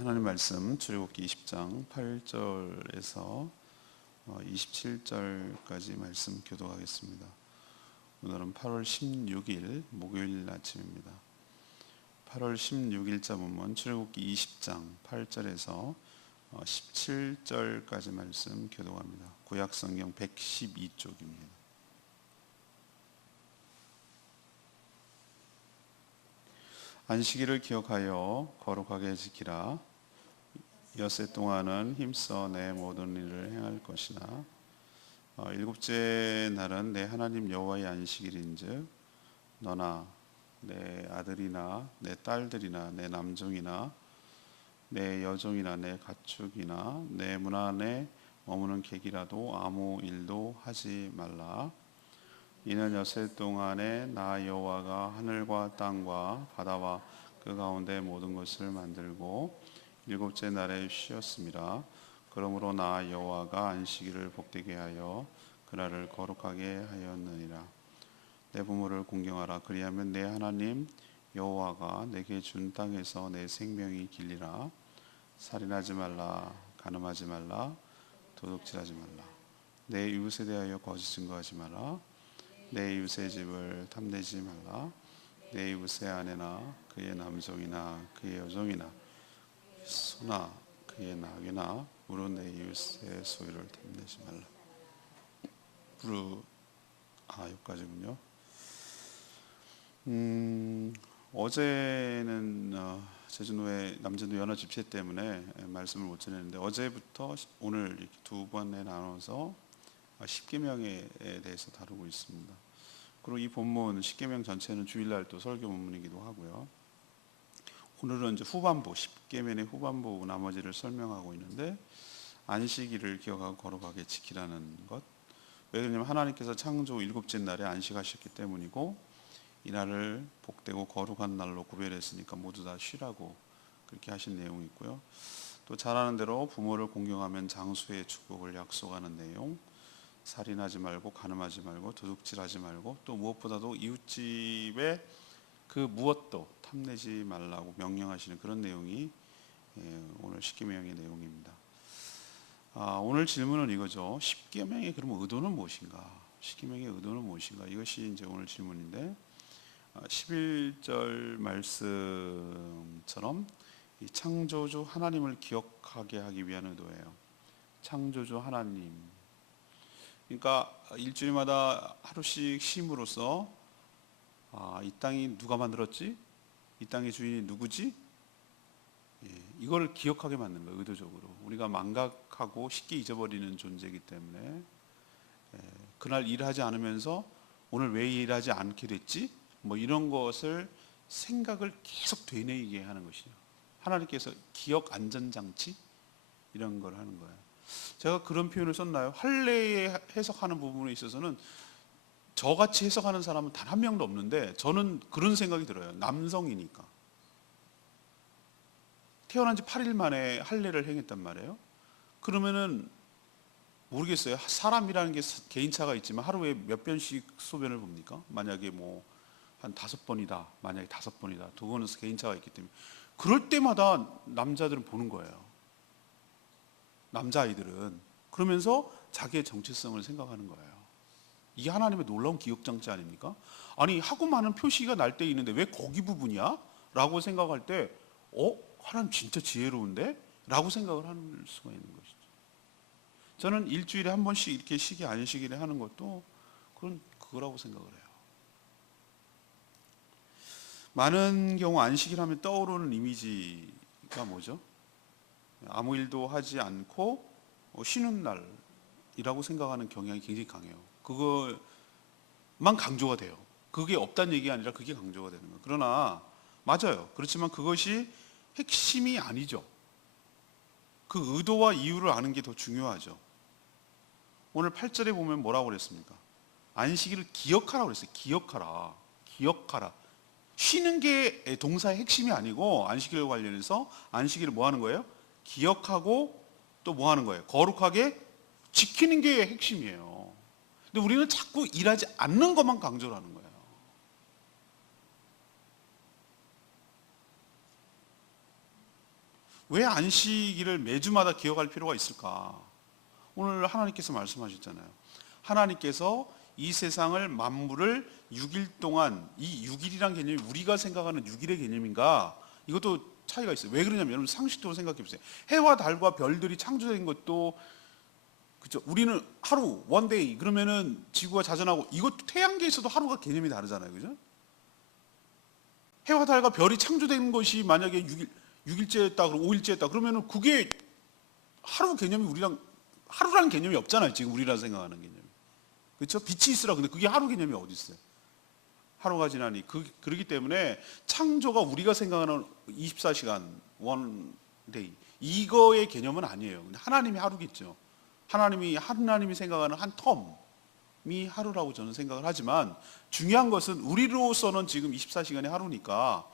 하나님 말씀 출애굽기 20장 8절에서 27절까지 말씀 교독하겠습니다. 오늘은 8월 16일 목요일 아침입니다. 8월 16일자 본문 출애굽기 20장 8절에서 17절까지 말씀 교독합니다. 구약 성경 112쪽입니다. 안식일을 기억하여 거룩하게 지키라. 엿새 동안은 힘써 내 모든 일을 행할 것이나 일곱째 날은 내 하나님 여호와의 안식일인즉 너나 내 아들이나 내 딸들이나 내 남종이나 내 여종이나 내 가축이나 내 문 안에 머무는 객이라도 아무 일도 하지 말라. 이는 엿새 동안에 나 여호와가 하늘과 땅과 바다와 그 가운데 모든 것을 만들고 일곱째 날에 쉬었습니다. 그러므로 나 여호와가 안식일을 복되게 하여 그날을 거룩하게 하였느니라. 내 부모를 공경하라. 그리하면 내 하나님 여호와가 내게 준 땅에서 내 생명이 길리라. 살인하지 말라. 간음하지 말라. 도둑질하지 말라. 내 이웃에 대하여 거짓 증거하지 말라. 내 이웃의 집을 탐내지 말라. 내 이웃의 아내나 그의 남종이나 그의 여종이나 소나 그의 낙이나 무릇 내 이웃의 소유를 탐내지 말라. 여기까지군요. 어제는 제주도의 남제도 연화 집회 때문에 말씀을 못 전했는데 어제부터 오늘 이렇게 두 번에 나눠서 십계명에 대해서 다루고 있습니다. 그리고 이 본문 십계명 전체는 주일날 또 설교 본문이기도 하고요. 오늘은 이제 후반부 십계명의 후반부 나머지를 설명하고 있는데 안식일을 기억하고 거룩하게 지키라는 것. 왜 그러냐면 하나님께서 창조 일곱째 날에 안식하셨기 때문이고 이 날을 복되고 거룩한 날로 구별했으니까 모두 다 쉬라고 그렇게 하신 내용이 있고요. 또 잘 아는 대로 부모를 공경하면 장수의 축복을 약속하는 내용. 살인하지 말고 간음하지 말고 도둑질하지 말고 또 무엇보다도 이웃집에 그 무엇도 탐내지 말라고 명령하시는 그런 내용이 오늘 십계명의 내용입니다. 오늘 질문은 이거죠. 십계명의 그럼 의도는 무엇인가? 십계명의 의도는 무엇인가? 이것이 이제 오늘 질문인데 11절 말씀처럼 이 창조주 하나님을 기억하게 하기 위한 의도예요. 창조주 하나님. 그러니까 일주일마다 하루씩 쉼으로써 이 땅이 누가 만들었지? 이 땅의 주인이 누구지? 이걸 기억하게 만든 거예요. 의도적으로. 우리가 망각하고 쉽게 잊어버리는 존재이기 때문에 그날 일하지 않으면서 오늘 왜 일하지 않게 됐지? 뭐 이런 것을 생각을 계속 되뇌이게 하는 것이죠. 하나님께서 기억 안전장치 이런 걸 하는 거예요. 제가 그런 표현을 썼나요? 할례에 해석하는 부분에 있어서는 저같이 해석하는 사람은 단 한 명도 없는데 저는 그런 생각이 들어요. 남성이니까 태어난 지 8일 만에 할례를 행했단 말이에요. 그러면은 모르겠어요. 사람이라는 게 개인차가 있지만 하루에 몇 번씩 소변을 봅니까? 만약에 뭐 한 5번이다. 만약에 5번이다. 두 번은 개인차가 있기 때문에 그럴 때마다 남자들은 보는 거예요. 남자아이들은. 그러면서 자기의 정체성을 생각하는 거예요. 이게 하나님의 놀라운 기억장치 아닙니까? 아니 하고 많은 표시가 날 때 있는데 왜 거기 부분이야? 라고 생각할 때 하나님 진짜 지혜로운데? 라고 생각을 할 수가 있는 것이죠. 저는 일주일에 한 번씩 이렇게 쉬게 안식일에 하는 것도 그거라고 생각을 해요. 많은 경우 안식일 하면 떠오르는 이미지가 뭐죠? 아무 일도 하지 않고 쉬는 날이라고 생각하는 경향이 굉장히 강해요. 그것만 강조가 돼요. 그게 없다는 얘기가 아니라 그게 강조가 되는 거예요. 그러나 맞아요. 그렇지만 그것이 핵심이 아니죠. 그 의도와 이유를 아는 게 더 중요하죠. 오늘 8절에 보면 뭐라고 그랬습니까? 안식일을 기억하라고 그랬어요. 기억하라. 기억하라. 쉬는 게 동사의 핵심이 아니고 안식일과 관련해서 안식일을 뭐 하는 거예요? 기억하고 또 뭐 하는 거예요? 거룩하게 지키는 게 핵심이에요. 근데 우리는 자꾸 일하지 않는 것만 강조를 하는 거예요. 왜 안식일을 매주마다 기억할 필요가 있을까? 오늘 하나님께서 말씀하셨잖아요. 하나님께서 이 세상을 만물을 6일 동안, 이 6일이란 개념이 우리가 생각하는 6일의 개념인가? 이것도 차이가 있어요. 왜 그러냐면 여러분 상식적으로 생각해 보세요. 해와 달과 별들이 창조된 것도 그죠? 우리는 하루, 원데이 그러면은 지구가 자전하고 이것도 태양계에서도 하루가 개념이 다르잖아요. 그죠? 해와 달과 별이 창조된 것이 만약에 6일째였다, 그럼 5일째였다. 그러면은 그게 하루 개념이 우리랑 하루라는 개념이 없잖아요. 지금 우리라 생각하는 개념이. 그렇죠? 빛이 있으라 근데 그게 하루 개념이 어디 있어요? 하루가 지나니 그렇기 때문에 창조가 우리가 생각하는 24시간 원데이 이거의 개념은 아니에요. 근데 하나님이 하루겠죠. 하나님이 생각하는 한 텀이 하루라고 저는 생각을 하지만 중요한 것은 우리로서는 지금 24시간이 하루니까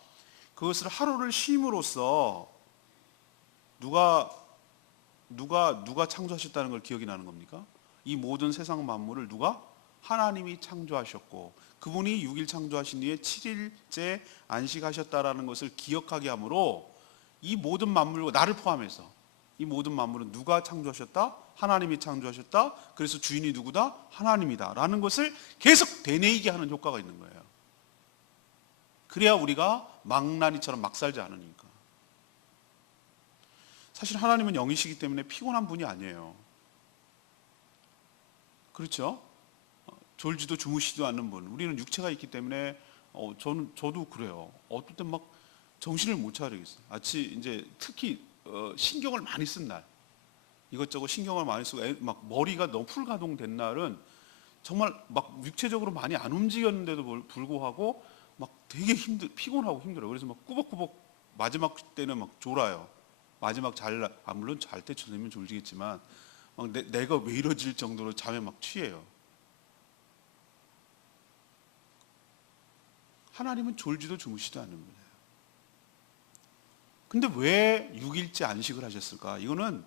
그것을 하루를 쉼으로써 누가 창조하셨다는 걸 기억이 나는 겁니까? 이 모든 세상 만물을 누가? 하나님이 창조하셨고 그분이 6일 창조하신 뒤에 7일째 안식하셨다라는 것을 기억하게 하므로 이 모든 만물과 나를 포함해서 이 모든 만물은 누가 창조하셨다? 하나님이 창조하셨다. 그래서 주인이 누구다? 하나님이다 라는 것을 계속 되뇌이게 하는 효과가 있는 거예요. 그래야 우리가 망나니처럼 막 살지 않으니까. 사실 하나님은 영이시기 때문에 피곤한 분이 아니에요. 그렇죠? 졸지도 주무시지도 않는 분. 우리는 육체가 있기 때문에 저도 그래요. 어떨 땐 막 정신을 못 차리겠어요. 이제 특히 신경을 많이 쓴 날, 이것저것 신경을 많이 쓰고 막 머리가 너무 풀가동된 날은 정말 막 육체적으로 많이 안 움직였는데도 불구하고 막 되게 피곤하고 힘들어요. 그래서 막 꾸벅꾸벅 마지막 때는 막 졸아요. 마지막 물론 잘 때 졸리면 졸지겠지만 막 내가 왜 이러질 정도로 잠에 막 취해요. 하나님은 졸지도 주무시도 않는 분이에요. 근데 왜 6일째 안식을 하셨을까? 이거는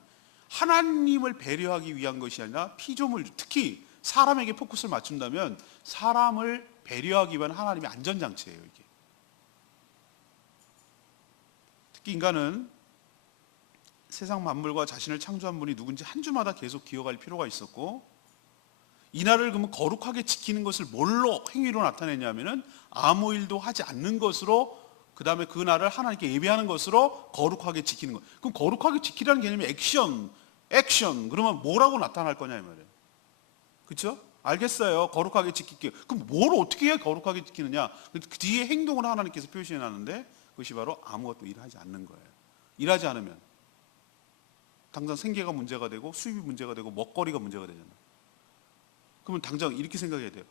하나님을 배려하기 위한 것이 아니라 피조물, 특히 사람에게 포커스를 맞춘다면 사람을 배려하기 위한 하나님의 안전장치예요. 이게. 특히 인간은 세상 만물과 자신을 창조한 분이 누군지 한 주마다 계속 기억할 필요가 있었고 이날을 그러면 거룩하게 지키는 것을 뭘로 행위로 나타내냐면은 아무 일도 하지 않는 것으로 그 다음에 그 날을 하나님께 예배하는 것으로 거룩하게 지키는 것. 그럼 거룩하게 지키라는 개념이 액션 그러면 뭐라고 나타날 거냐 이 말이에요. 그렇죠? 알겠어요. 거룩하게 지킬게요. 그럼 뭘 어떻게 해야 거룩하게 지키느냐? 그 뒤에 행동을 하나님께서 표시해 놨는데 그것이 바로 아무것도 일하지 않는 거예요. 일하지 않으면 당장 생계가 문제가 되고 수입이 문제가 되고 먹거리가 문제가 되잖아요. 그러면 당장 이렇게 생각해야 돼요.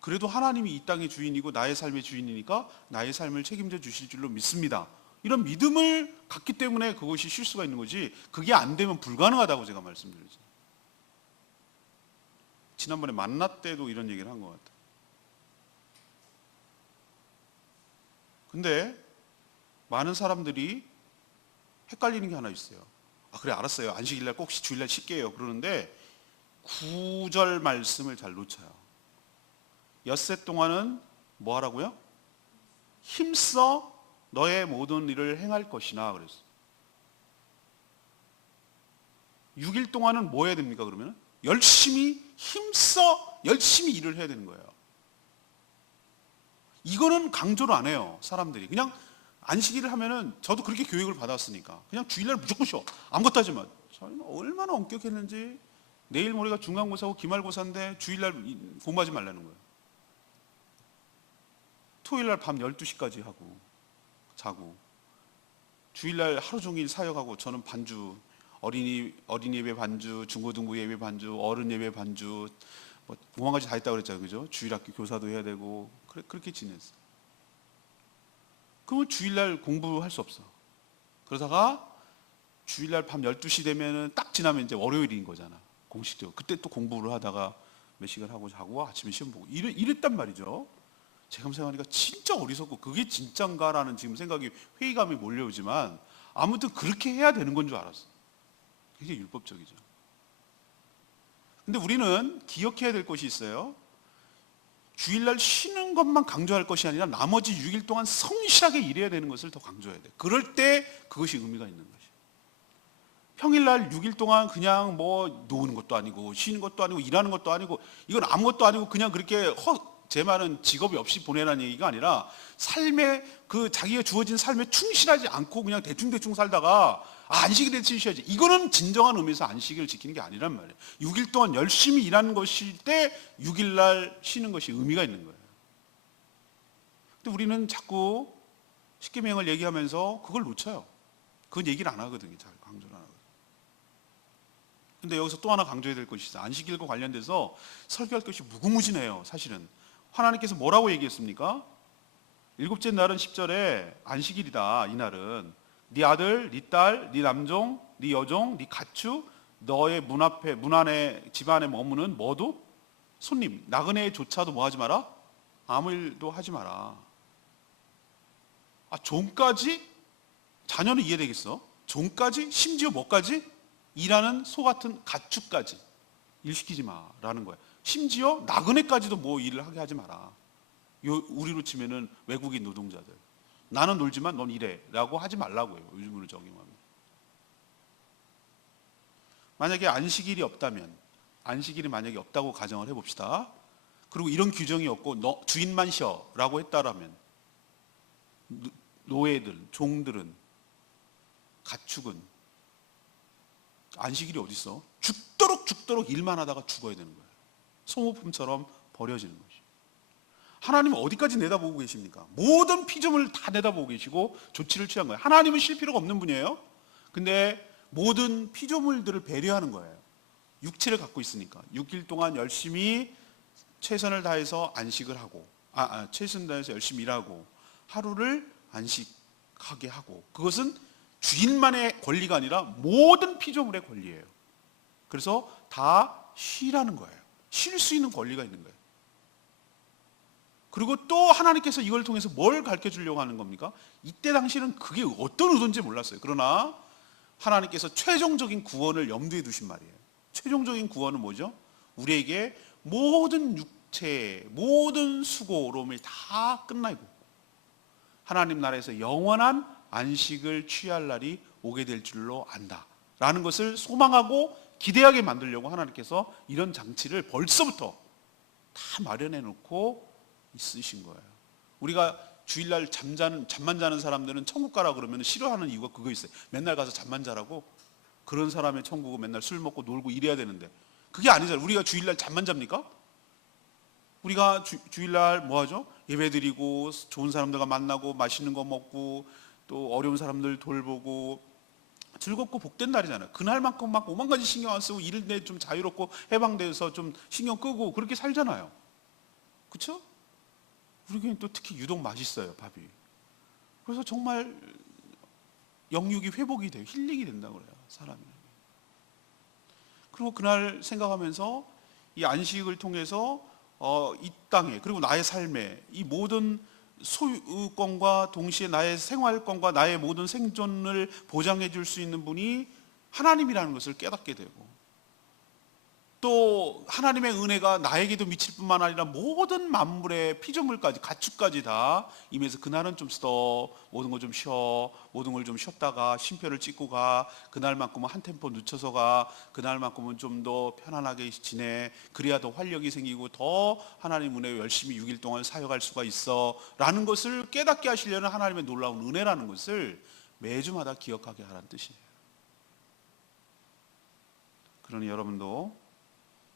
그래도 하나님이 이 땅의 주인이고 나의 삶의 주인이니까 나의 삶을 책임져 주실 줄로 믿습니다. 이런 믿음을 갖기 때문에 그것이 쉴 수가 있는 거지 그게 안 되면 불가능하다고 제가 말씀드렸죠. 지난번에 만나 때도 이런 얘기를 한 것 같아요. 근데 많은 사람들이 헷갈리는 게 하나 있어요. 그래 알았어요. 안식일날 꼭 주일날 쉴게요. 그러는데 9절 말씀을 잘 놓쳐요. 엿새 동안은 뭐 하라고요? 힘써 너의 모든 일을 행할 것이나 그랬어요. 6일 동안은 뭐 해야 됩니까 그러면? 열심히 일을 해야 되는 거예요. 이거는 강조를 안 해요. 사람들이 그냥 안식일을 하면은 저도 그렇게 교육을 받았으니까 그냥 주일날 무조건 쉬어. 아무것도 하지 마. 저희는 얼마나 엄격했는지 내일 모레가 중간고사고 기말고사인데 주일날 공부하지 말라는 거예요. 토요일날 밤 12시까지 하고 자고 주일날 하루 종일 사역하고 저는 반주 어린이 예배 반주 중고등부 예배 반주 어른 예배 반주 뭐 오만 가지 다 했다고 그랬잖아요. 그죠? 주일학교 교사도 해야 되고 그렇게 지냈어요. 그러면 주일날 공부할 수 없어. 그러다가 주일날 밤 12시 되면은 딱 지나면 이제 월요일인 거잖아. 공식적으로. 그때 또 공부를 하다가 몇 시간 하고 자고 아침에 시험 보고 이랬단 말이죠. 제가 생각하니까 진짜 어리석고 그게 진짠가라는 지금 생각이 회의감이 몰려오지만 아무튼 그렇게 해야 되는 건 줄 알았어. 그게 율법적이죠. 근데 우리는 기억해야 될 것이 있어요. 주일날 쉬는 것만 강조할 것이 아니라 나머지 6일 동안 성실하게 일해야 되는 것을 더 강조해야 돼. 그럴 때 그것이 의미가 있는 것이. 평일날 6일 동안 그냥 뭐 노는 것도 아니고 쉬는 것도 아니고 일하는 것도 아니고 이건 아무것도 아니고 그냥 그렇게 제 말은 직업이 없이 보내라는 얘기가 아니라 삶에 그 자기가 주어진 삶에 충실하지 않고 그냥 대충대충 살다가 안식이 대신 쉬어야지. 이거는 진정한 의미에서 안식을 지키는 게 아니란 말이에요. 6일 동안 열심히 일하는 것일 때 6일 날 쉬는 것이 의미가 있는 거예요. 근데 우리는 자꾸 십계명을 얘기하면서 그걸 놓쳐요. 그건 얘기를 안 하거든요. 잘 강조를 안 하거든요. 근데 여기서 또 하나 강조해야 될 것이 있어요. 안식일과 관련돼서 설교할 것이 무궁무진해요. 사실은 하나님께서 뭐라고 얘기했습니까? 일곱째 날은 10절에 안식일이다. 이날은 네 아들, 네 딸, 네 남종, 네 여종, 네 가축, 너의 문 앞에, 문 안에, 집 안에 머무는 모두 손님, 나그네조차도 뭐 하지 마라? 아무 일도 하지 마라. 종까지? 자녀는 이해되겠어? 종까지? 심지어 뭐까지? 일하는 소 같은 가축까지 일 시키지 마라는 거야. 심지어 나그네까지도 뭐 일을 하게 하지 마라. 우리로 치면은 외국인 노동자들. 나는 놀지만 넌 일해 라고 하지 말라고요. 요즘으로 적용하면. 만약에 안식일이 없다면, 안식일이 만약에 없다고 가정을 해봅시다. 그리고 이런 규정이 없고 너 주인만 쉬어라고 했다라면 노예들, 종들은, 가축은 안식일이 어디 있어? 죽도록 일만 하다가 죽어야 되는 거예요. 소모품처럼 버려지는 것이. 하나님은 어디까지 내다보고 계십니까? 모든 피조물을 다 내다보고 계시고 조치를 취한 거예요. 하나님은 쉴 필요가 없는 분이에요. 근데 모든 피조물들을 배려하는 거예요. 육체를 갖고 있으니까 6일 동안 열심히 최선을 다해서 안식을 하고 최선을 다해서 열심히 일하고 하루를 안식하게 하고, 그것은 주인만의 권리가 아니라 모든 피조물의 권리예요. 그래서 다 쉬라는 거예요. 쉴 수 있는 권리가 있는 거예요. 그리고 또 하나님께서 이걸 통해서 뭘 가르쳐 주려고 하는 겁니까? 이때 당시는 그게 어떤 의도인지 몰랐어요. 그러나 하나님께서 최종적인 구원을 염두에 두신 말이에요. 최종적인 구원은 뭐죠? 우리에게 모든 육체의 모든 수고로움이 다 끝나고 하나님 나라에서 영원한 안식을 취할 날이 오게 될 줄로 안다 라는 것을 소망하고 기대하게 만들려고 하나님께서 이런 장치를 벌써부터 다 마련해 놓고 있으신 거예요. 우리가 주일날 잠만 자는 사람들은 천국 가라 그러면 싫어하는 이유가 그거 있어요. 맨날 가서 잠만 자라고. 그런 사람의 천국은 맨날 술 먹고 놀고 이래야 되는데 그게 아니잖아요. 우리가 주일날 잠만 잡니까? 우리가 주일날 뭐 하죠? 예배 드리고 좋은 사람들과 만나고 맛있는 거 먹고 또 어려운 사람들 돌보고 즐겁고 복된 날이잖아요. 그날만큼 막 오만 가지 신경 안 쓰고 일을 내 좀 자유롭고 해방돼서 좀 신경 끄고 그렇게 살잖아요. 그렇죠? 우리 교회는 또 특히 유독 맛있어요, 밥이. 그래서 정말 영육이 회복이 돼요. 힐링이 된다고 그래요, 사람이. 그리고 그날 생각하면서 이 안식을 통해서 이 땅에 그리고 나의 삶에 이 모든 소유권과 동시에 나의 생활권과 나의 모든 생존을 보장해 줄 수 있는 분이 하나님이라는 것을 깨닫게 되고, 또 하나님의 은혜가 나에게도 미칠 뿐만 아니라 모든 만물의 피조물까지 가축까지 다 임해서 그날은 좀 쉬어, 모든 걸 좀 쉬어, 모든 걸 좀 쉬었다가 쉼표를 찍고 가, 그날만큼은 한 템포 늦춰서 가, 그날만큼은 좀 더 편안하게 지내, 그래야 더 활력이 생기고 더 하나님 은혜에 열심히 6일 동안 사역할 수가 있어 라는 것을 깨닫게 하시려는 하나님의 놀라운 은혜라는 것을 매주마다 기억하게 하라는 뜻이에요. 그러니 여러분도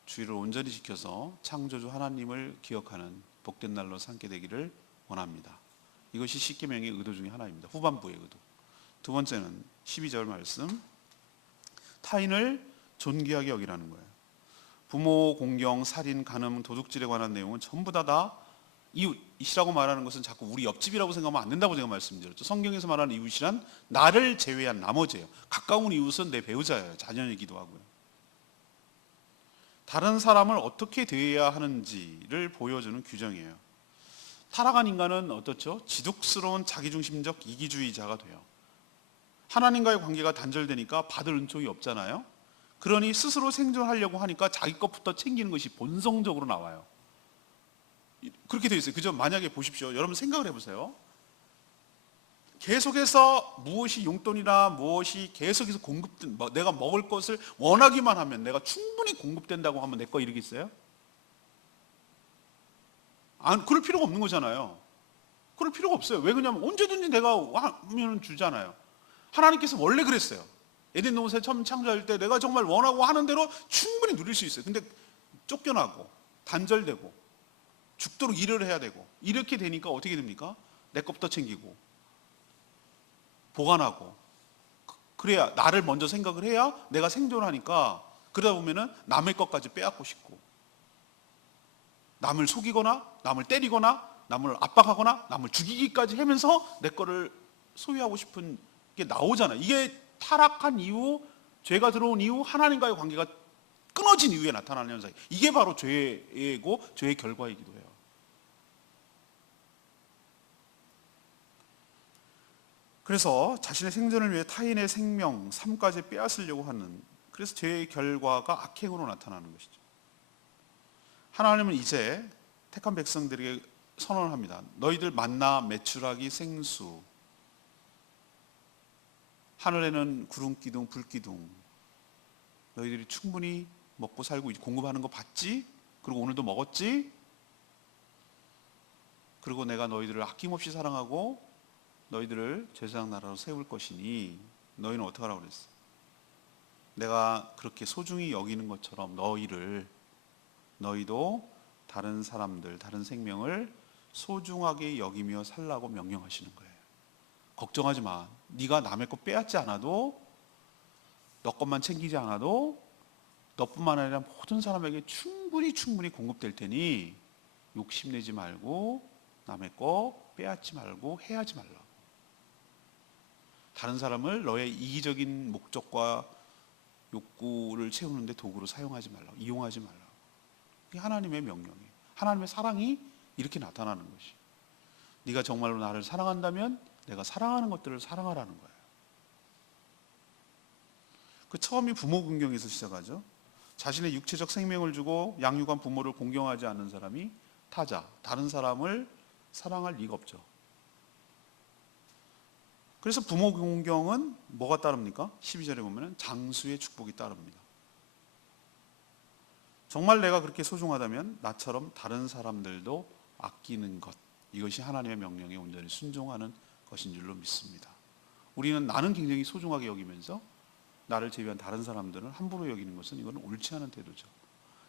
주의를 온전히 지켜서 창조주 하나님을 기억하는 복된 날로 삼게 되기를 원합니다. 이것이 십계명의 의도 중에 하나입니다. 후반부의 의도. 두 번째는 12절 말씀, 타인을 존귀하게 여기라는 거예요. 부모, 공경, 살인, 간음, 도둑질에 관한 내용은 전부 다 이웃이라고 말하는 것은 자꾸 우리 옆집이라고 생각하면 안 된다고 제가 말씀드렸죠. 성경에서 말하는 이웃이란 나를 제외한 나머지예요. 가까운 이웃은 내 배우자예요. 자녀이기도 하고요. 다른 사람을 어떻게 대해야 하는지를 보여주는 규정이에요. 타락한 인간은 어떻죠? 지독스러운 자기중심적 이기주의자가 돼요. 하나님과의 관계가 단절되니까 받을 은총이 없잖아요. 그러니 스스로 생존하려고 하니까 자기 것부터 챙기는 것이 본성적으로 나와요. 그렇게 되어 있어요. 그죠? 만약에 보십시오. 여러분 생각을 해보세요. 계속해서 무엇이 용돈이나 무엇이 계속해서 내가 먹을 것을 원하기만 하면 내가 충분히 공급된다고 하면 내 거 이러겠어요? 그럴 필요가 없는 거잖아요. 그럴 필요가 없어요. 왜 그러냐면 언제든지 내가 하면 주잖아요. 하나님께서 원래 그랬어요. 에덴 동산에 처음 창조할 때 내가 정말 원하고 하는 대로 충분히 누릴 수 있어요. 근데 쫓겨나고 단절되고 죽도록 일을 해야 되고 이렇게 되니까 어떻게 됩니까? 내 것부터 챙기고 보관하고 그래야 나를 먼저 생각을 해야 내가 생존하니까 그러다 보면은 남의 것까지 빼앗고 싶고 남을 속이거나 남을 때리거나 남을 압박하거나 남을 죽이기까지 하면서 내 거를 소유하고 싶은 게 나오잖아요. 이게 타락한 이후 죄가 들어온 이후 하나님과의 관계가 끊어진 이후에 나타나는 현상. 이게 바로 죄이고 죄의 결과이기도 해요. 그래서 자신의 생존을 위해 타인의 생명, 삶까지 빼앗으려고 하는, 그래서 죄의 결과가 악행으로 나타나는 것이죠. 하나님은 이제 택한 백성들에게 선언을 합니다. 너희들 만나 메추라기 생수, 하늘에는 구름 기둥 불 기둥, 너희들이 충분히 먹고 살고 공급하는 거 봤지? 그리고 오늘도 먹었지? 그리고 내가 너희들을 아낌없이 사랑하고 너희들을 제사장 나라로 세울 것이니 너희는 어떻게 하라고 그랬어? 내가 그렇게 소중히 여기는 것처럼 너희도 다른 사람들, 다른 생명을 소중하게 여기며 살라고 명령하시는 거예요. 걱정하지 마. 네가 남의 것 빼앗지 않아도, 너 것만 챙기지 않아도 너뿐만 아니라 모든 사람에게 충분히 공급될 테니 욕심내지 말고 남의 거 빼앗지 말고 해하지 말라고. 다른 사람을 너의 이기적인 목적과 욕구를 채우는데 도구로 사용하지 말라고, 이용하지 말라고. 이게 하나님의 명령이에요. 하나님의 사랑이 이렇게 나타나는 것이. 네가 정말로 나를 사랑한다면 내가 사랑하는 것들을 사랑하라는 거예요. 그 처음이 부모 공경에서 시작하죠. 자신의 육체적 생명을 주고 양육한 부모를 공경하지 않는 사람이 타자, 다른 사람을 사랑할 리가 없죠. 그래서 부모 공경은 뭐가 따릅니까? 12절에 보면 장수의 축복이 따릅니다. 정말 내가 그렇게 소중하다면 나처럼 다른 사람들도 아끼는 것, 이것이 하나님의 명령에 온전히 순종하는 것인 줄로 믿습니다. 우리는 나는 굉장히 소중하게 여기면서 나를 제외한 다른 사람들은 함부로 여기는 것은 이건 옳지 않은 태도죠.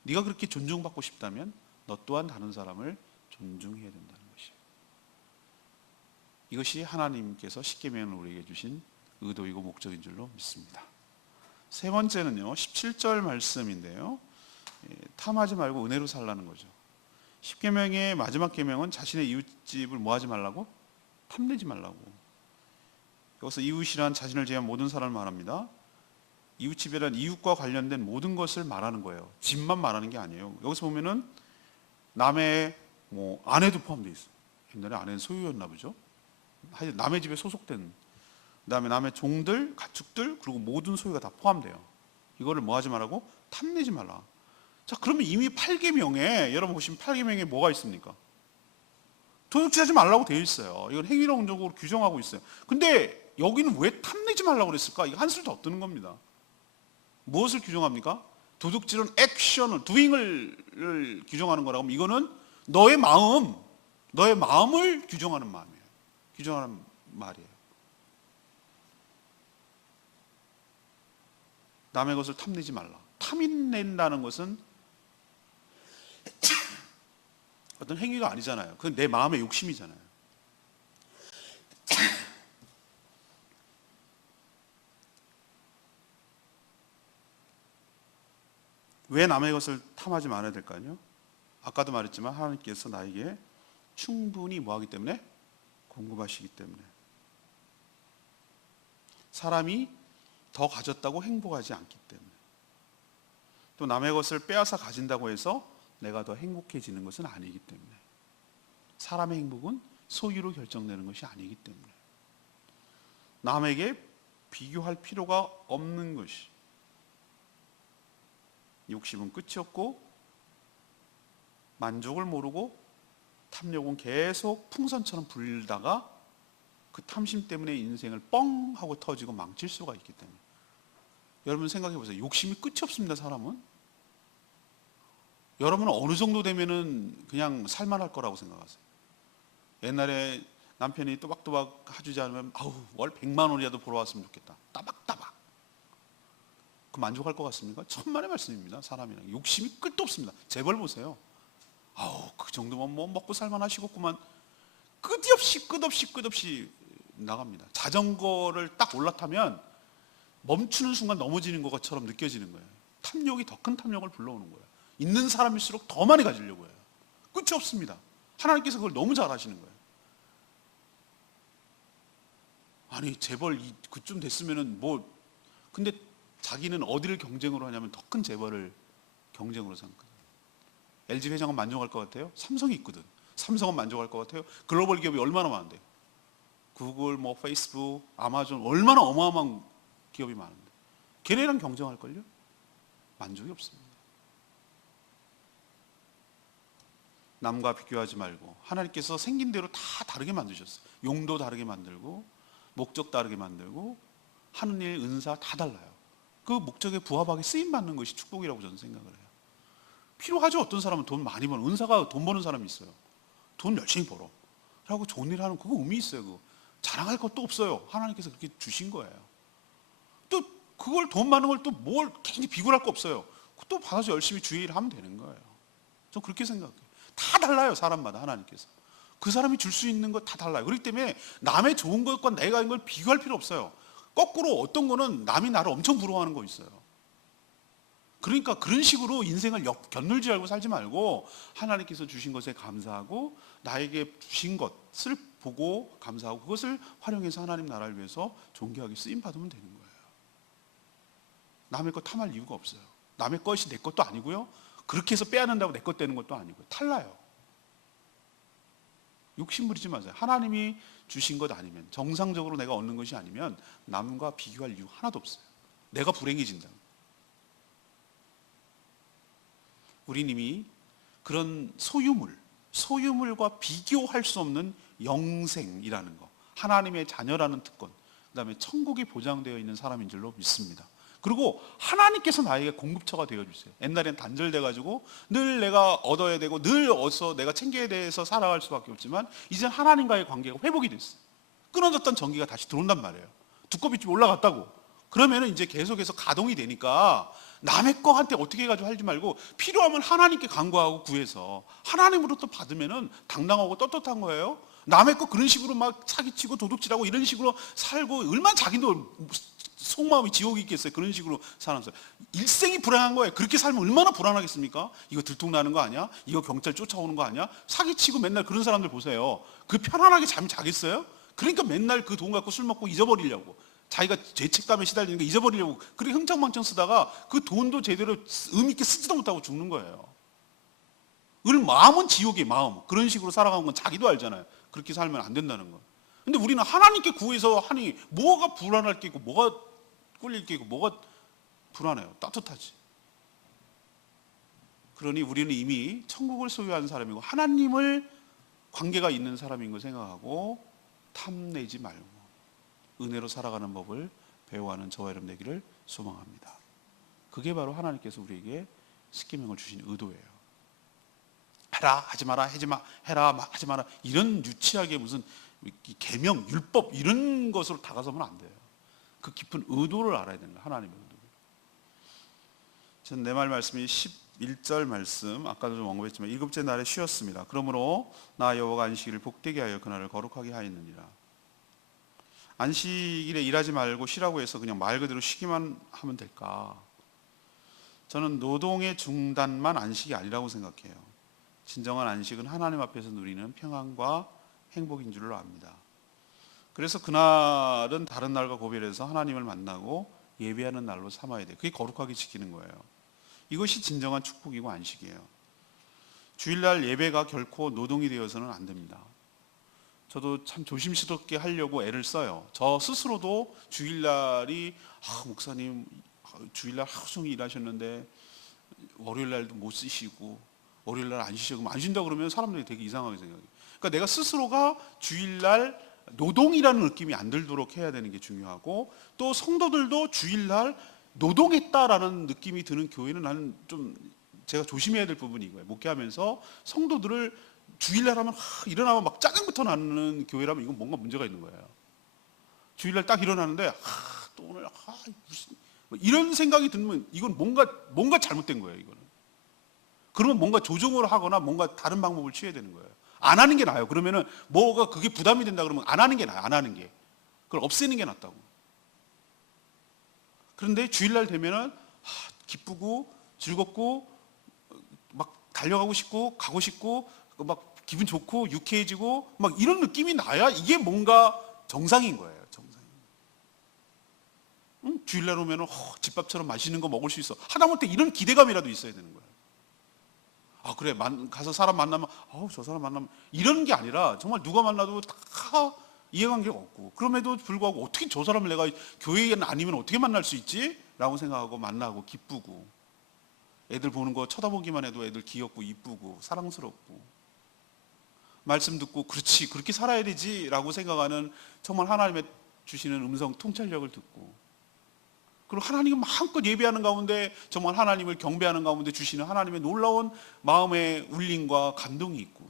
네가 그렇게 존중받고 싶다면 너 또한 다른 사람을 존중해야 된다는 것이에요. 이것이 하나님께서 십계명을 우리에게 주신 의도이고 목적인 줄로 믿습니다. 세 번째는요, 17절 말씀인데요, 탐하지 말고 은혜로 살라는 거죠. 십계명의 마지막 계명은 자신의 이웃집을 뭐 하지 말라고? 탐내지 말라고. 여기서 이웃이란 자신을 제외한 모든 사람을 말합니다. 이웃집이란 이웃과 관련된 모든 것을 말하는 거예요. 집만 말하는 게 아니에요. 여기서 보면은 남의 아내도 포함되어 있어요. 옛날에 아내는 소유였나 보죠. 남의 집에 소속된, 그다음에 남의 종들, 가축들, 그리고 모든 소유가 다 포함돼요. 이거를 뭐 하지 말라고? 탐내지 말라. 자, 그러면 이미 8계명에, 여러분 보시면 8계명에 뭐가 있습니까? 도둑질하지 말라고 되어 있어요. 이건 행위론적으로 규정하고 있어요. 근데 여기는 왜 탐내지 말라고 그랬을까? 이거 한술 더 뜨는 겁니다. 무엇을 규정합니까? 도둑질은 액션을, doing을 규정하는 거라고 하면 이거는 너의 마음을 규정하는 마음이에요. 규정하는 말이에요. 남의 것을 탐내지 말라. 탐낸다는 것은 어떤 행위가 아니잖아요. 그건 내 마음의 욕심이잖아요. 왜 남의 것을 탐하지 말아야 될까요? 아까도 말했지만 하나님께서 나에게 충분히 뭐하기 때문에? 공급하시기 때문에. 사람이 더 가졌다고 행복하지 않기 때문에. 또 남의 것을 빼앗아 가진다고 해서 내가 더 행복해지는 것은 아니기 때문에. 사람의 행복은 소유로 결정되는 것이 아니기 때문에. 남에게 비교할 필요가 없는 것이. 욕심은 끝이 없고 만족을 모르고 탐욕은 계속 풍선처럼 불다가 그 탐심 때문에 인생을 뻥 하고 터지고 망칠 수가 있기 때문에. 여러분 생각해 보세요. 욕심이 끝이 없습니다, 사람은. 여러분은 어느 정도 되면은 그냥 살만할 거라고 생각하세요? 옛날에 남편이 또박또박 해주지 않으면 아우 월 100만 원이라도 벌어왔으면 좋겠다. 따박따박. 그 만족할 것 같습니까? 천만의 말씀입니다. 사람이랑 욕심이 끝도 없습니다. 재벌 보세요. 아우 그 정도면 뭐 먹고 살만하시겠구만. 끝없이 나갑니다. 자전거를 딱 올라타면 멈추는 순간 넘어지는 것처럼 느껴지는 거예요. 탐욕이 더 큰 탐욕을 불러오는 거예요. 있는 사람일수록 더 많이 가지려고 해요. 끝이 없습니다. 하나님께서 그걸 너무 잘 하시는 거예요. 아니 재벌 그쯤 됐으면은 뭐 근데 자기는 어디를 경쟁으로 하냐면 더 큰 재벌을 경쟁으로 삼거든요. LG 회장은 만족할 것 같아요? 삼성이 있거든. 삼성은 만족할 것 같아요? 글로벌 기업이 얼마나 많은데? 구글, 뭐 페이스북, 아마존 얼마나 어마어마한 기업이 많은데 걔네랑 경쟁할걸요? 만족이 없습니다. 남과 비교하지 말고 하나님께서 생긴 대로 다 다르게 만드셨어요. 용도 다르게 만들고 목적 다르게 만들고 하는 일, 은사 다 달라요. 그 목적에 부합하게 쓰임받는 것이 축복이라고 저는 생각을 해요. 필요하죠. 어떤 사람은 돈 많이 버는, 은사가 돈 버는 사람이 있어요. 돈 열심히 벌어 라고 좋은 일 하는 그거 의미 있어요. 그거 자랑할 것도 없어요. 하나님께서 그렇게 주신 거예요. 또 그걸 돈 많은 걸 또 뭘 괜히 비굴할 거 없어요. 또 받아서 열심히 주의 일 하면 되는 거예요. 저 그렇게 생각해요. 다 달라요. 사람마다 하나님께서 그 사람이 줄 수 있는 거 다 달라요. 그렇기 때문에 남의 좋은 것과 내가 있는 걸 비교할 필요 없어요. 거꾸로 어떤 거는 남이 나를 엄청 부러워하는 거 있어요. 그러니까 그런 식으로 인생을 곁놀지 알고 살지 말고 하나님께서 주신 것에 감사하고 나에게 주신 것을 보고 감사하고 그것을 활용해서 하나님 나라를 위해서 존귀하게 쓰임 받으면 되는 거예요. 남의 것 탐할 이유가 없어요. 남의 것이 내 것도 아니고요. 그렇게 해서 빼앗는다고 내 것 되는 것도 아니고요. 달라요. 욕심 부리지 마세요. 하나님이 주신 것 아니면, 정상적으로 내가 얻는 것이 아니면 남과 비교할 이유 하나도 없어요. 내가 불행해진다. 우린 이미 그런 소유물과 비교할 수 없는 영생이라는 거, 하나님의 자녀라는 특권, 그 다음에 천국이 보장되어 있는 사람인 줄로 믿습니다. 그리고 하나님께서 나에게 공급처가 되어주세요. 옛날엔 단절돼가지고 늘 내가 얻어야 되고 늘 얻어서 내가 챙겨야 돼서 살아갈 수밖에 없지만 이제는 하나님과의 관계가 회복이 됐어요. 끊어졌던 전기가 다시 들어온단 말이에요. 두꺼비 좀 올라갔다고. 그러면 이제 계속해서 가동이 되니까 남의 거한테 어떻게 해가지고 하지 말고 필요하면 하나님께 간구하고 구해서 하나님으로부터 받으면은 당당하고 떳떳한 거예요. 남의 거 그런 식으로 막 사기치고 도둑질하고 이런 식으로 살고 얼마나 자기도 속마음이 지옥이 있겠어요. 그런 식으로 사는 사람. 일생이 불안한 거예요. 그렇게 살면 얼마나 불안하겠습니까? 이거 들통나는 거 아니야? 이거 경찰 쫓아오는 거 아니야? 사기치고 맨날 그런 사람들 보세요. 그 편안하게 잠이 자겠어요? 그러니까 맨날 그 돈 갖고 술 먹고 잊어버리려고. 자기가 죄책감에 시달리는 거 잊어버리려고 그렇게 흥청망청 쓰다가 그 돈도 제대로 의미 있게 쓰지도 못하고 죽는 거예요. 마음은 지옥이에요. 마음. 그런 식으로 살아가는 건 자기도 알잖아요. 그렇게 살면 안 된다는 거. 근데 우리는 하나님께 구해서 하니 뭐가 불안할 게 있고 뭐가 꿀릴 게 있고 뭐가 불안해요. 따뜻하지. 그러니 우리는 이미 천국을 소유한 사람이고 하나님을 관계가 있는 사람인 걸 생각하고 탐내지 말고 은혜로 살아가는 법을 배워가는 저와 여러분 되기를 소망합니다. 그게 바로 하나님께서 우리에게 십계명을 주신 의도예요. 해라 하지 마라 해라 하지 마라 이런 유치하게 무슨 계명 율법 이런 것으로 다가서면 안 돼요. 그 깊은 의도를 알아야 되는 거예요. 하나님의 의도를. 전 내 말씀이 11절 말씀 아까도 좀 언급했지만 일곱째 날에 쉬었습니다. 그러므로 나 여호와가 안식일을 복되게 하여 그날을 거룩하게 하였느니라. 안식일에 일하지 말고 쉬라고 해서 그냥 말 그대로 쉬기만 하면 될까? 저는 노동의 중단만 안식이 아니라고 생각해요. 진정한 안식은 하나님 앞에서 누리는 평안과 행복인 줄로 압니다. 그래서 그날은 다른 날과 구별해서 하나님을 만나고 예배하는 날로 삼아야 돼요. 그게 거룩하게 지키는 거예요. 이것이 진정한 축복이고 안식이에요. 주일날 예배가 결코 노동이 되어서는 안 됩니다. 저도 참 조심스럽게 하려고 애를 써요. 저 스스로도 주일날이 목사님 주일날 하루 종일 일하셨는데 월요일날도 못 쓰시고 월요일날 안 쉬죠. 그럼 안 쉰다 그러면 사람들이 되게 이상하게 생각해요. 그러니까 내가 스스로가 주일날 노동이라는 느낌이 안 들도록 해야 되는 게 중요하고, 또 성도들도 주일날 노동했다라는 느낌이 드는 교회는 나는 좀 제가 조심해야 될 부분이 이거예요. 목회하면서 성도들을 주일날 하면 일어나면 막 짜증부터 나는 교회라면 이건 뭔가 문제가 있는 거예요. 주일날 딱 일어나는데 또 오늘 무슨 이런 생각이 들면 이건 뭔가 잘못된 거예요. 이거는. 그러면 뭔가 조정을 하거나 뭔가 다른 방법을 취해야 되는 거예요. 안 하는 게 나아요. 그러면은 뭐가 그게 부담이 된다 그러면 안 하는 게 나아요. 안 하는 게. 그걸 없애는 게 낫다고. 그런데 주일날 되면은 기쁘고 즐겁고 막 달려가고 싶고 가고 싶고 막 기분 좋고 유쾌해지고 막 이런 느낌이 나야 이게 뭔가 정상인 거예요. 정상. 주일날 오면은 집밥처럼 맛있는 거 먹을 수 있어. 하다못해 이런 기대감이라도 있어야 되는 거예요. 그래 가서 사람 만나면 저 사람 만나면 이런 게 아니라 정말 누가 만나도 다 이해관계가 없고, 그럼에도 불구하고 어떻게 저 사람을 내가 교회에 아니면 어떻게 만날 수 있지? 라고 생각하고 만나고 기쁘고, 애들 보는 거 쳐다보기만 해도 애들 귀엽고 이쁘고 사랑스럽고, 말씀 듣고 그렇지 그렇게 살아야 되지 라고 생각하는 정말 하나님의 주시는 음성 통찰력을 듣고, 그리고 하나님을 마음껏 예배하는 가운데 정말 하나님을 경배하는 가운데 주시는 하나님의 놀라운 마음의 울림과 감동이 있고,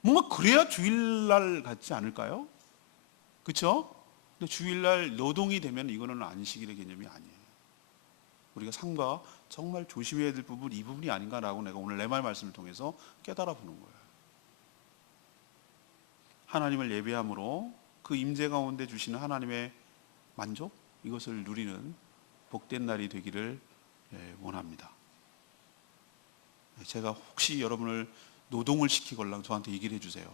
뭔가 그래야 주일날 같지 않을까요? 그렇죠? 근데 주일날 노동이 되면 이거는 안식일의 개념이 아니에요. 우리가 삼가 정말 조심해야 될 부분 이 부분이 아닌가라고 내가 오늘 내 말씀을 통해서 깨달아 보는 거예요. 하나님을 예배함으로 그 임재 가운데 주시는 하나님의 만족, 이것을 누리는 복된 날이 되기를 원합니다. 제가 혹시 여러분을 노동을 시키걸랑 저한테 얘기를 해주세요.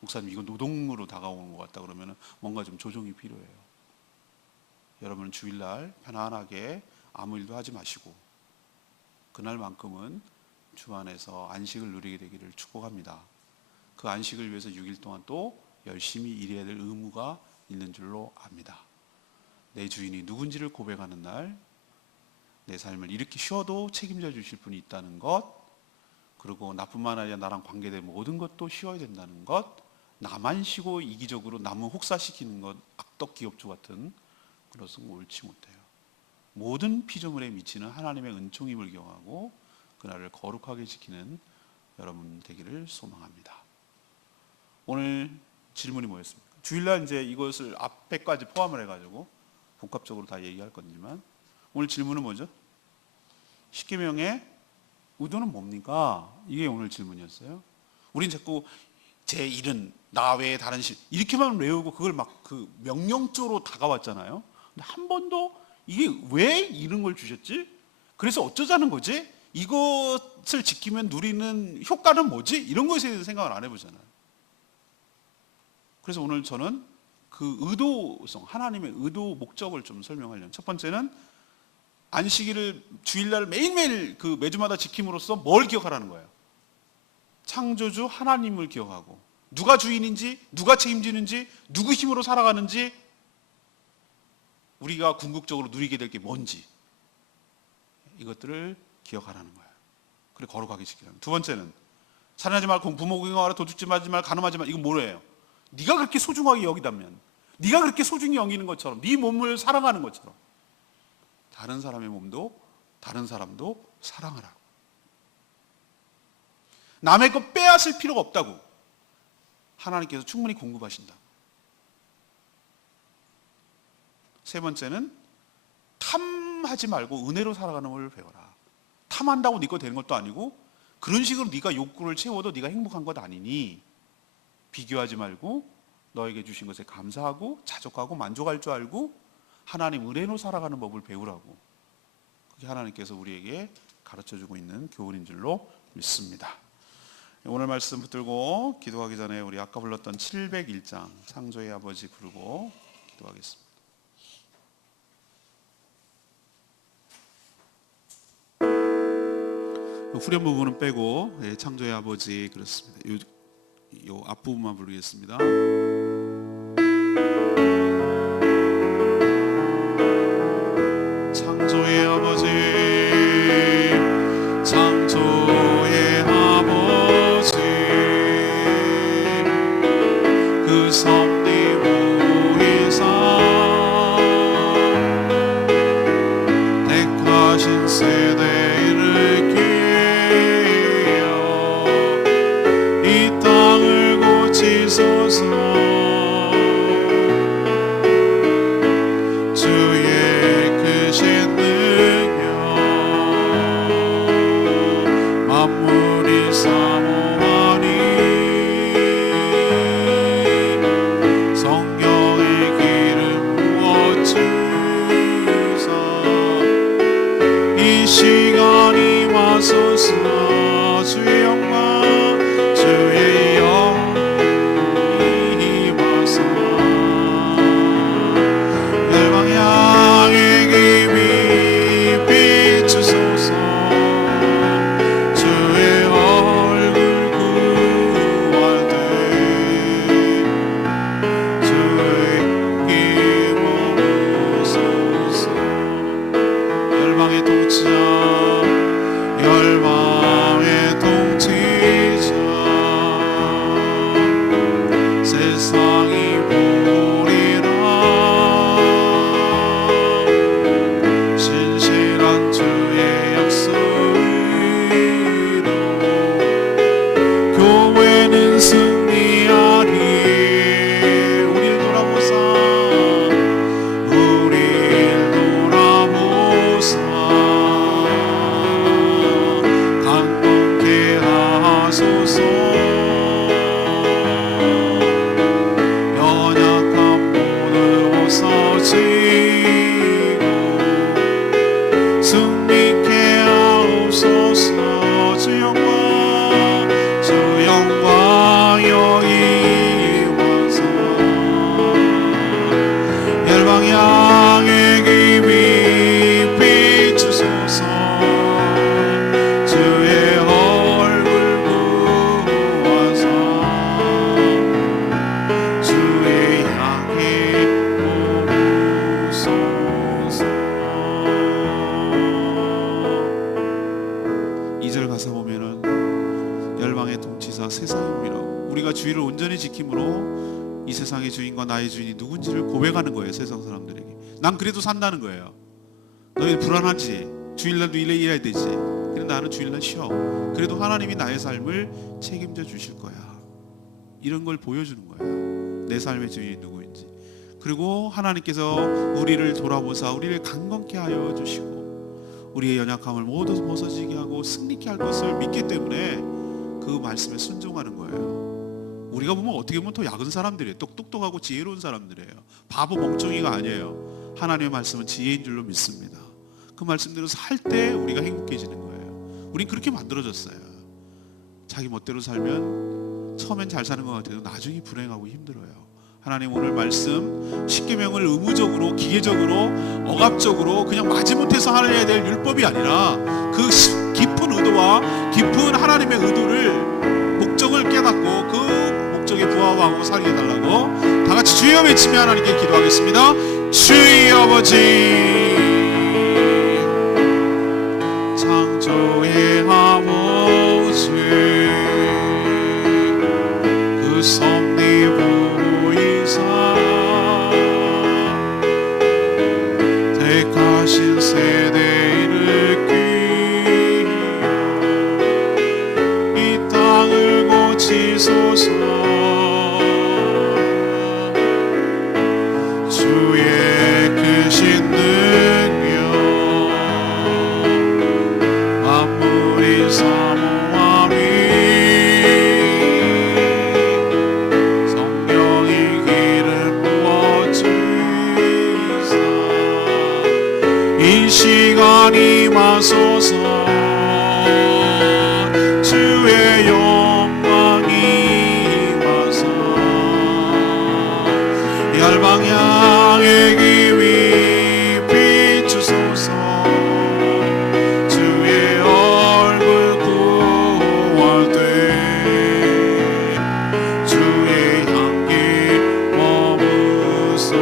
목사님 이건 노동으로 다가오는 것 같다 그러면 뭔가 좀 조정이 필요해요. 여러분은 주일날 편안하게 아무 일도 하지 마시고 그날만큼은 주 안에서 안식을 누리게 되기를 축복합니다. 그 안식을 위해서 6일 동안 또 열심히 일해야 될 의무가 있는 줄로 압니다. 내 주인이 누군지를 고백하는 날, 내 삶을 이렇게 쉬어도 책임져 주실 분이 있다는 것, 그리고 나뿐만 아니라 나랑 관계된 모든 것도 쉬어야 된다는 것, 나만 쉬고 이기적으로 남을 혹사시키는 것, 악덕 기업주 같은 그것은 옳지 못해요. 모든 피조물에 미치는 하나님의 은총임을 경하고 그날을 거룩하게 지키는 여러분 되기를 소망합니다. 오늘 질문이 뭐였습니까? 주일날 이제 이것을 앞에까지 포함을 해가지고 복합적으로 다 얘기할 건지만, 오늘 질문은 뭐죠? 십계명의 의도는 뭡니까? 이게 오늘 질문이었어요. 우린 자꾸 제 일은 나 외에 다른 신 이렇게만 외우고 그걸 막 그 명령조로 다가왔잖아요. 근데 한 번도 이게 왜 이런 걸 주셨지? 그래서 어쩌자는 거지? 이것을 지키면 누리는 효과는 뭐지? 이런 것에 대해서 생각을 안 해보잖아요. 그래서 오늘 저는 그 의도성, 하나님의 의도, 목적을 좀 설명하려는. 첫 번째는 안식일을 주일날 매일매일 그 매주마다 지킴으로써 뭘 기억하라는 거예요? 창조주 하나님을 기억하고, 누가 주인인지, 누가 책임지는지, 누구 힘으로 살아가는지, 우리가 궁극적으로 누리게 될 게 뭔지, 이것들을 기억하라는 거예요. 그리고 거룩하게 지키라는. 두 번째는 살인하지 말고 부모 공경하라, 도둑질 하지 말고 간음하지 말고. 이건 뭐예요? 네가 그렇게 소중하게 여기다면, 네가 그렇게 소중히 여기는 것처럼, 네 몸을 사랑하는 것처럼 다른 사람의 몸도 다른 사람도 사랑하라. 남의 것 빼앗을 필요가 없다고 하나님께서 충분히 공급하신다. 세 번째는 탐하지 말고 은혜로 살아가는 걸 배워라. 탐한다고 네 거 되는 것도 아니고, 그런 식으로 네가 욕구를 채워도 네가 행복한 것 아니니 비교하지 말고 너에게 주신 것에 감사하고 자족하고 만족할 줄 알고 하나님 은혜로 살아가는 법을 배우라고, 그게 하나님께서 우리에게 가르쳐주고 있는 교훈인 줄로 믿습니다. 오늘 말씀 붙들고 기도하기 전에 우리 아까 불렀던 701장 창조의 아버지 부르고 기도하겠습니다. 후렴 부분은 빼고 창조의 아버지 그렇습니다. 요 앞부분만 부르겠습니다. 창조의 아버지, 창조의 주의를 온전히 지킴으로 이 세상의 주인과 나의 주인이 누군지를 고백하는 거예요. 세상 사람들에게. 난 그래도 산다는 거예요. 너희 불안하지? 주일날도 일해야 되지. 그런데 나는 주일날 쉬어. 그래도 하나님이 나의 삶을 책임져 주실 거야. 이런 걸 보여주는 거예요. 내 삶의 주인이 누구인지. 그리고 하나님께서 우리를 돌아보사 우리를 강건케 하여 주시고 우리의 연약함을 모두 벗어지게 하고 승리케 할 것을 믿기 때문에 그 말씀에 순종하는 거예요. 우리가 보면 어떻게 보면 더 약은 사람들이에요. 똑똑하고 지혜로운 사람들이에요. 바보 멍청이가 아니에요. 하나님의 말씀은 지혜인 줄로 믿습니다. 그 말씀대로 살 때 우리가 행복해지는 거예요. 우린 그렇게 만들어졌어요. 자기 멋대로 살면 처음엔 잘 사는 것 같아도 나중에 불행하고 힘들어요. 하나님 오늘 말씀 십계명을 의무적으로 기계적으로 억압적으로 그냥 마지못해서 해야 될 율법이 아니라 그 깊은 의도와 깊은 하나님의 의도를 목적을 깨닫고 그 목적에 부합하고 살게 해달라고 다 같이 주여 외치며 하나님께 기도하겠습니다. 주의 아버지 창조의 아버지 그 섭리 보이사 택하신 세대를 끼워 이 땅을 고치소서 주의 크신 능력 만물이 사모함이 성령이 기름 부어주사 이 시간 임하소서 주의 영광이 임하사 열방 향해 기위 비추소서 주의 얼굴 구할 때 주의 향기 머무소서.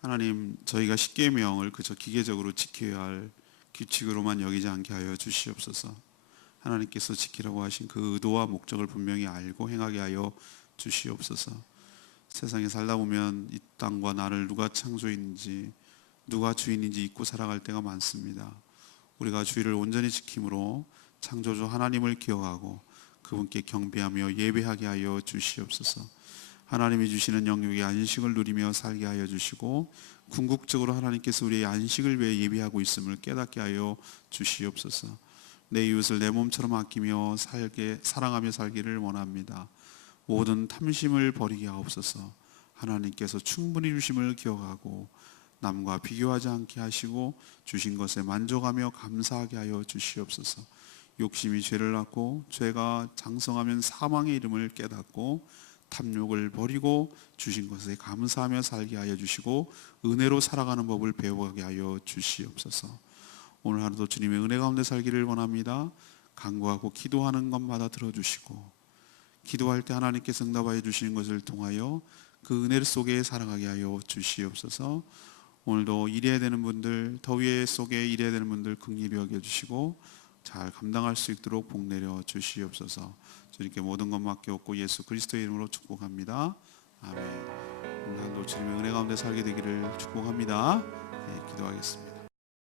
하나님 저희가 십계명을 그저 기계적으로 지켜야 할 규칙으로만 여기지 않게 하여 주시옵소서. 하나님께서 지키라고 하신 그 의도와 목적을 분명히 알고 행하게 하여 주시옵소서. 세상에 살다 보면 이 땅과 나를 누가 창조인지 누가 주인인지 잊고 살아갈 때가 많습니다. 우리가 주의를 온전히 지킴으로 창조주 하나님을 기억하고 그분께 경배하며 예배하게 하여 주시옵소서. 하나님이 주시는 영육의 안식을 누리며 살게 하여 주시고 궁극적으로 하나님께서 우리의 안식을 위해 예비하고 있음을 깨닫게 하여 주시옵소서. 내 이웃을 내 몸처럼 아끼며 사랑하며 살기를 원합니다. 모든 탐심을 버리게 하옵소서. 하나님께서 충분히 주심을 기억하고 남과 비교하지 않게 하시고 주신 것에 만족하며 감사하게 하여 주시옵소서. 욕심이 죄를 낳고 죄가 장성하면 사망의 이름을 깨닫고 탐욕을 버리고 주신 것에 감사하며 살게 하여 주시고 은혜로 살아가는 법을 배워가게 하여 주시옵소서. 오늘 하루도 주님의 은혜 가운데 살기를 원합니다. 간구하고 기도하는 것마다 들어주시고 기도할 때 하나님께서 응답하여 주시는 것을 통하여 그 은혜 속에 살아가게 하여 주시옵소서. 오늘도 일해야 되는 분들, 더위 속에 일해야 되는 분들 긍휼히 여겨주시고 잘 감당할 수 있도록 복 내려 주시옵소서. 주님께 모든 것 맡겨놓고 예수 그리스도의 이름으로 축복합니다. 아멘. 오늘 하루도 주님의 은혜 가운데 살게 되기를 축복합니다. 네, 기도하겠습니다.